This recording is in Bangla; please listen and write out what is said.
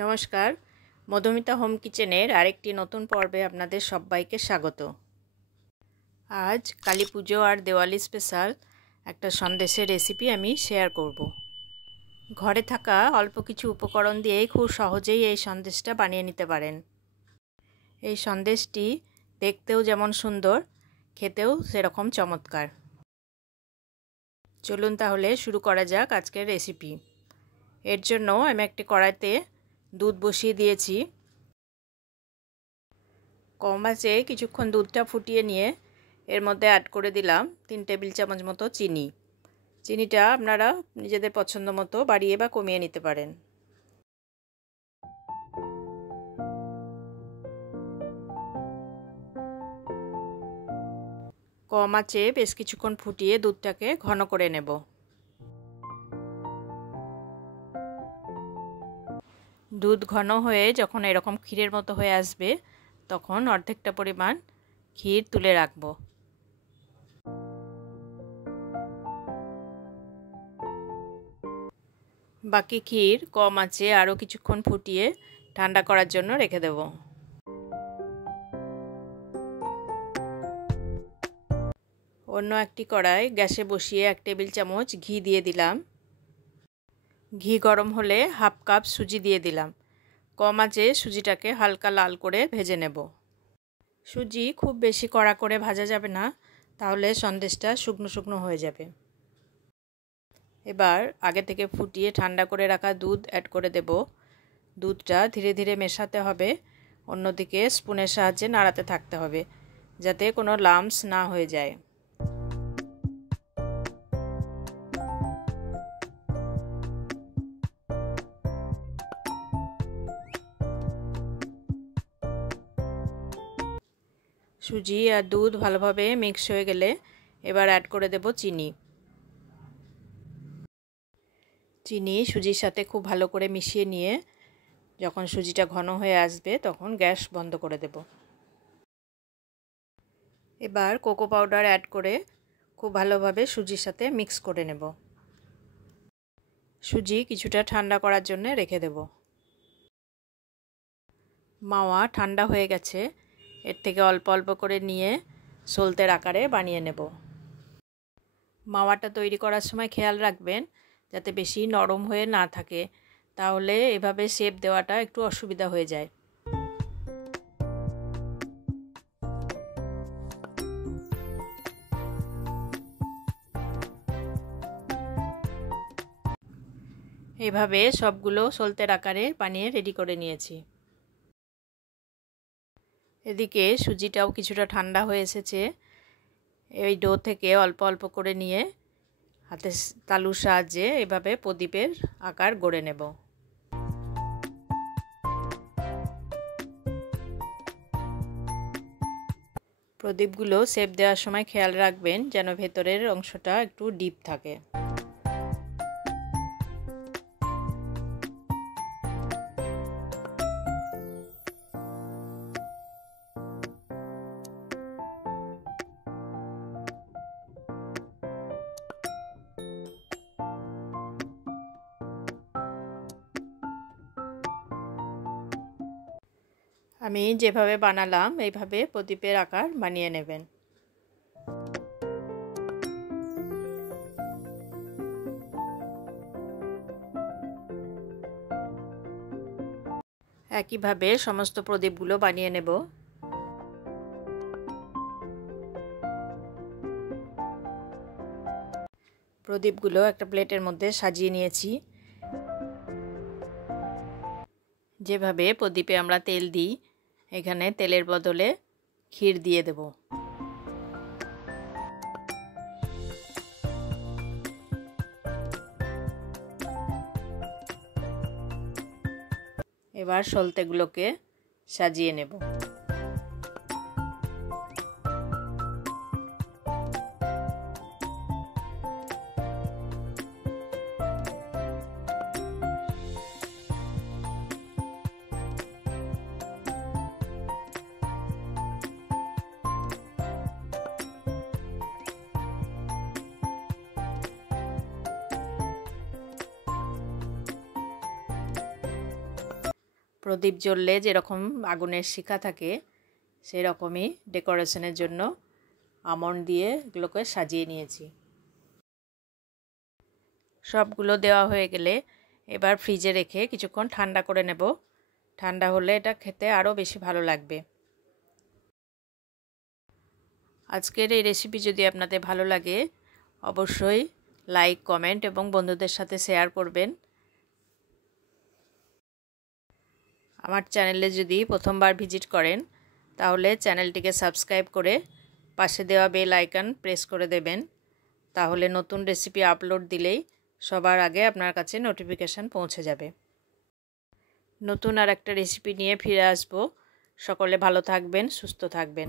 নমস্কার, মধুমিতা হোম কিচেনের আরেকটি নতুন পর্বে আপনাদের সবাইকে স্বাগত। আজ কালী পুজো আর দেওয়ালি স্পেশাল একটা সন্দেশের রেসিপি আমি শেয়ার করব। ঘরে থাকা অল্প কিছু উপকরণ দিয়েই খুব সহজেই এই সন্দেশটা বানিয়ে নিতে পারেন। এই সন্দেশটি দেখতেও যেমন সুন্দর, খেতেও সেরকম চমৎকার। চলুন তাহলে শুরু করা যাক আজকের রেসিপি। এর জন্য আমি একটি কড়াইতে দুধ বসিয়ে দিয়েছি। কম আঁচে কিছুক্ষণ দুধটা ফুটিয়ে নিয়ে এর মধ্যে অ্যাড করে দিলাম 3 টেবিল চামচ মতো চিনি। চিনিটা আপনারা নিজেদের পছন্দ মতো বাড়িয়ে বা কমিয়ে নিতে পারেন। কম আঁচে বেশ কিছুক্ষণ ফুটিয়ে দুধটাকে ঘন করে নেব। দুধ ঘন হয়ে যখন এরকম ক্ষীরের মতো হয়ে আসবে তখন অর্ধেকটা পরিমাণ ক্ষীর তুলে রাখব। বাকি ক্ষীর কম আঁচে আরও কিছুক্ষণ ফুটিয়ে ঠান্ডা করার জন্য রেখে দেব। অন্য একটি কড়াই গ্যাসে বসিয়ে 1 টেবিল চামচ ঘি দিয়ে দিলাম। ঘি গরম হলে হাফ কাপ সুজি দিয়ে দিলাম। কম আঁচে সুজিটাকে হালকা লাল করে ভেজে নেব। সুজি খুব বেশি কড়া করে ভাজা যাবে না, তাহলে সন্দেশটা শুকনো শুকনো হয়ে যাবে। এবার আগে থেকে ফুটিয়ে ঠান্ডা করে রাখা দুধ অ্যাড করে দেব। দুধটা ধীরে ধীরে মেশাতে হবে, অন্যদিকে স্পুনের সাহায্যে নাড়াতে থাকতে হবে যাতে কোনো লাম্পস না হয়ে যায়। সুজি আর দুধ ভালোভাবে মিক্স হয়ে গেলে এবার অ্যাড করে দেব চিনি। চিনি সুজির সাথে খুব ভালো করে মিশিয়ে নিয়ে যখন সুজিটা ঘন হয়ে আসবে তখন গ্যাস বন্ধ করে দেব। এবার কোকো পাউডার অ্যাড করে খুব ভালোভাবে সুজির সাথে মিক্স করে নেব। সুজি কিছুটা ঠান্ডা করার জন্য রেখে দেব। মাওয়া ঠান্ডা হয়ে গেছে, এর থেকে অল্প অল্প করে নিয়ে সলতের আকারে বানিয়ে নেব। মাওয়াটা তৈরি করার সময় খেয়াল রাখবেন যাতে বেশি নরম হয়ে না থাকে, তাহলে এভাবে শেপ দেওয়াটা একটু অসুবিধা হয়ে যায়। এভাবে সবগুলো সলতের আকারে বানিয়ে রেডি করে নিয়েছি। এদিকে সুজিটাও কিছুটা ঠান্ডা হয়ে এসেছে। এই ডো থেকে অল্প অল্প করে নিয়ে হাতে তালুর সাহায্যে এভাবে প্রদীপের আকার গড়ে নেব। প্রদীপগুলো শেপ দেওয়ার সময় খেয়াল রাখবেন যেন ভেতরের অংশটা একটু ডিপ থাকে। আমি যেভাবে বানালাম এইভাবে প্রদীপের আকার বানিয়ে নেবেন। একইভাবে সমস্ত প্রদীপগুলো বানিয়ে নেব। প্রদীপগুলো একটা প্লেটের মধ্যে সাজিয়ে নিয়েছি। যেভাবে প্রদীপে আমরা তেল দিই, এখানে তেলের বদলে ক্ষীর দিয়ে দেব। এবার সলতেগুলোকে সাজিয়ে নেব। প্রদীপ জ্বললে যেরকম আগুনের শিখা থাকে সেই রকমই ডেকোরেশনের জন্য আমন্ড দিয়ে এগুলোকে সাজিয়ে নিয়েছি। সবগুলো দেওয়া হয়ে গেলে এবার ফ্রিজে রেখে কিছুক্ষণ ঠান্ডা করে নেব। ঠান্ডা হলে এটা খেতে আরও বেশি ভালো লাগবে। আজকের এই রেসিপি যদি আপনাদের ভালো লাগে অবশ্যই লাইক, কমেন্ট এবং বন্ধুদের সাথে শেয়ার করবেন। আমার চ্যানেলে যদি প্রথমবার ভিজিট করেন তাহলে চ্যানেলটিকে সাবস্ক্রাইব করে পাশে দেওয়া বেল আইকন প্রেস করে দেবেন। তাহলে নতুন রেসিপি আপলোড দিলেই সবার আগে আপনার কাছে নোটিফিকেশান পৌঁছে যাবে। নতুন আর একটা রেসিপি নিয়ে ফিরে আসব। সকলে ভালো থাকবেন, সুস্থ থাকবেন।